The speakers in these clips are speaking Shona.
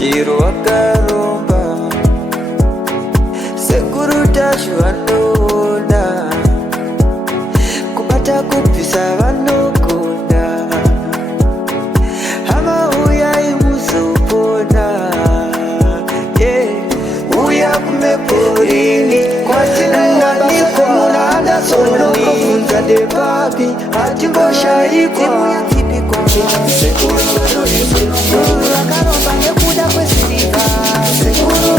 chiro wakaromba sekuru tacho vanoda kubata kupisa vanogona hama uyai muzopona uya kumeporini kwatinanganikwa munada sonokofunza depapi hatimboshaikwa sekuru vakaromba nekuda kwesiriva sekuru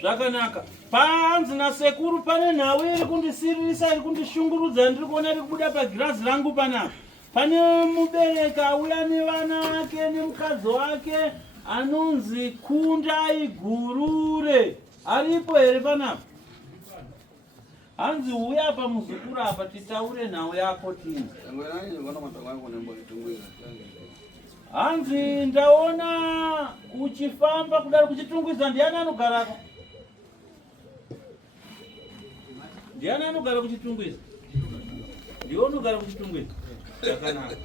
zvakanaka. Panzi nasekuru pane nhau iri kundisiririsa, iri kundishungurudza, ndiri kuona iri kubuda pagirazi rangu panapa. Pane mubereki auya nevana vake nemukadzi wake anonzi Kundai Gurure. Aripo here panapa? Hanzi uya apa muzukuru apa titaure nhau yako tini. Hanzi ndaona uchifamba kudari kuchitungwiza. Ndiani anogarako? Ndiani anogara kuchitungwiza? Ndiwe unogara kuchitungwiza? Zvakanaka.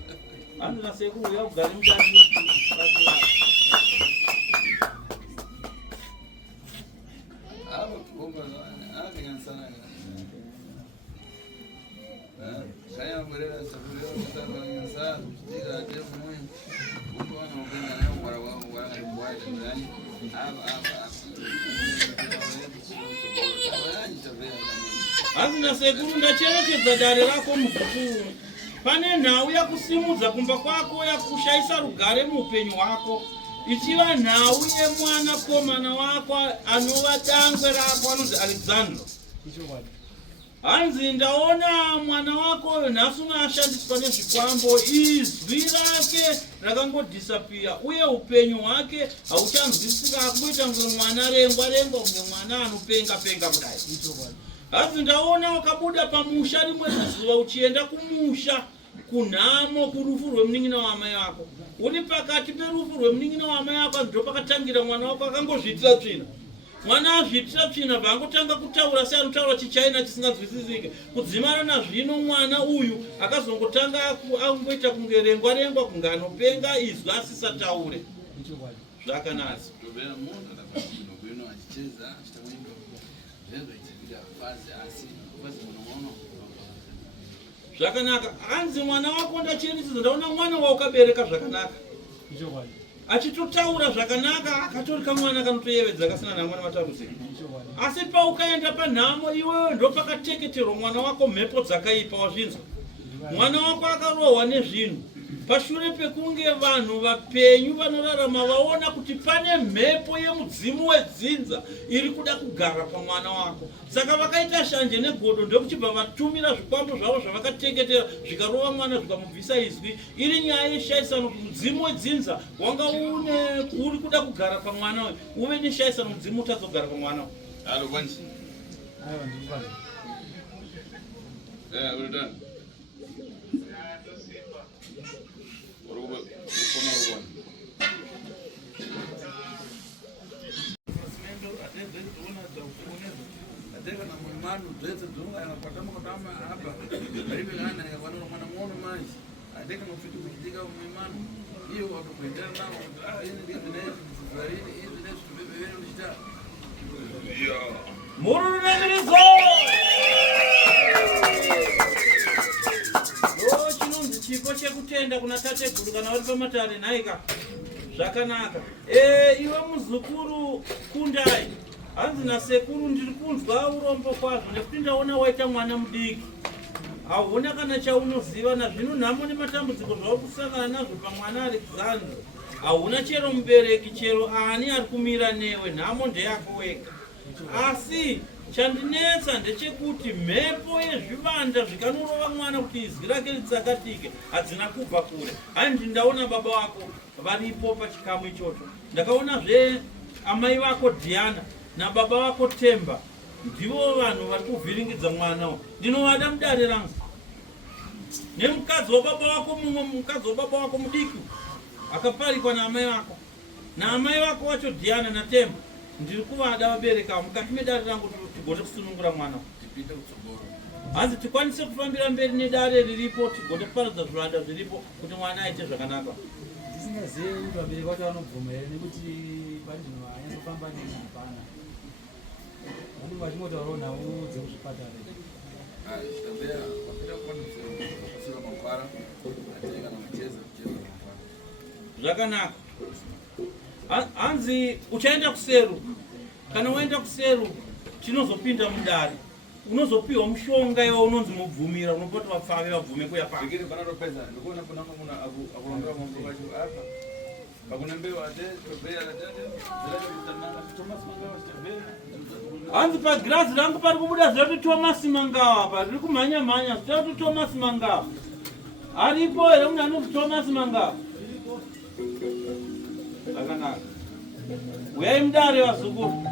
Hanzi nasekuru uya kugara mudati. Hanzi nasekuru ndacherechedza dare rako muzukuru. Pane nhau yakusimudza kumba kwako yakushaisa rugare muupenyu hwako. Ichiva nhau yemwana komana wako anova dangwe rako anonzi Alexandro. Hanzi ndaona mwana wako nhasi unoashandiswa nezvikwambo, izwi rake rakangodisapia uye upenyu hwake hauchanzwisika, akungoita kunge mwana rengwa rengwa, kunge mwana anopenga penga kudai. Hanzi ndaona wakabuda pamusha rimwe zuva uchienda kumusha kunhamo kurufu rwemunin'ina wamai wako. Uri pakati perufu rwemunin'ina wamai wako ndo pakatangira mwana wako akangozviitira tsvina. Mwana azviitira tsvina bvangotanga kutaura seanotaura chichaina chisinganzwisisike. Kudzimana nazvino mwana uyu akazongotanga angoita kunge rengwa rengwa, kunge anopenga izwi asisataure. Zvakanaka. Zvakanaka. Hanzi mwana wako ndachiendesa ndaona mwana waukabereka zvakanaka. Achitotaura zvakanaka akatorika mwana kanotoyevedza akasina namwana matambudziko. Asi paukaenda panhamo iwewe ndo pakateketerwa mwana wako mhepo dzakaipa wazvinzwa. Mwana wako akarohwa nezvinhu. Pashure pekunge vanhu vapenyu vanorarama vaona kuti pane mhepo yemudzimu wedzinza iri kuda kugara pamwana wako. Saka vakaita shanje negodo ndokuchibva vatumira zvikwambo zvavo zvavakateketera zvikarova mwana zvikamubvisa izwi. Iri nyaya yeshaisano kuti mudzimu wedzinza wanga uri kuda kugara pamwana we. Uve neshaisano mudzimu utadzogara pamwana we. Halo kwanzi. Aiwa ndikufana. Uri done. Murunamirizo! Chinonzi chipo chekutenda kuna tateguru kana vari pamatare nhaika. Zvakanaka. Iwe muzukuru Kundai. Hanzi nasekuru ndiri kunzwa urombo kwazvo nekuti ndaona waita mwana mudiki. Hauna kana chaunoziva nazvino nhamo nematambudziko zvauri kusangana nazvo pamwana Alexander. Hauna chero mubereki chero ani ari kumira newe, nhamo ndeyako wega. Asi chandinetsa ndechekuti mhepo yezvivanda zvikanorova mwana kuti izwi rake ritsakatike hadzina kubva kure. Handi ndaona baba wako varipo pachikamu ichocho. Ndakaonazve amai vako Diana nababa vako Temba. Ndivo vanhu vari kuvhiringidza mwana uyu. Ndinovada mudare rangu. Nemukadzi wababa wako mumwe, mukadzi wababa wako mudiki akaparikwa naamai vako. Naamai vako wacho Diana naTemba. Ndiri kuvada vabereka mukati medare rangu tigode kusunungura mwana. Tipinde kutsogoro. Hanzi tikwanise kufambira mberi nedare riripo tigode kuparadza zvivanda zviripo kuti mwana aite zvakanaka. Ndisingazivi kuti vabereki vacho vanobvuma here nekuti pari zvino hanyatofamba neni hapana. Vanenge vachimotaurawo nhau dzekuzvipatara. Chitambera wapinda kukwanisa kusura makwara atenga namacheza kucheza. Zvakanaka. Hanzi uchaenda kuseru. Kana waenda kuseru tinozopinda mudare. Unozopiwa mushonga iwo unonzi mubvumira unopoti vapfave vabvume kuya pano. Zvikiri panatopedza ndikuona kuna munhu akurongera mambo vacho apa. Pakuna mbeu ate tobera tate zilaka kutanana Thomas Mangawa chitambera. Hanzi pagirazi rangu pari kubuda zvoti Thomas Mangawa apa riri kumhanya zvoti Thomas Mangawa. Aripo here munhu anonzi Thomas Mangawa. Zvakanaka. Uyai mudare vazukuru.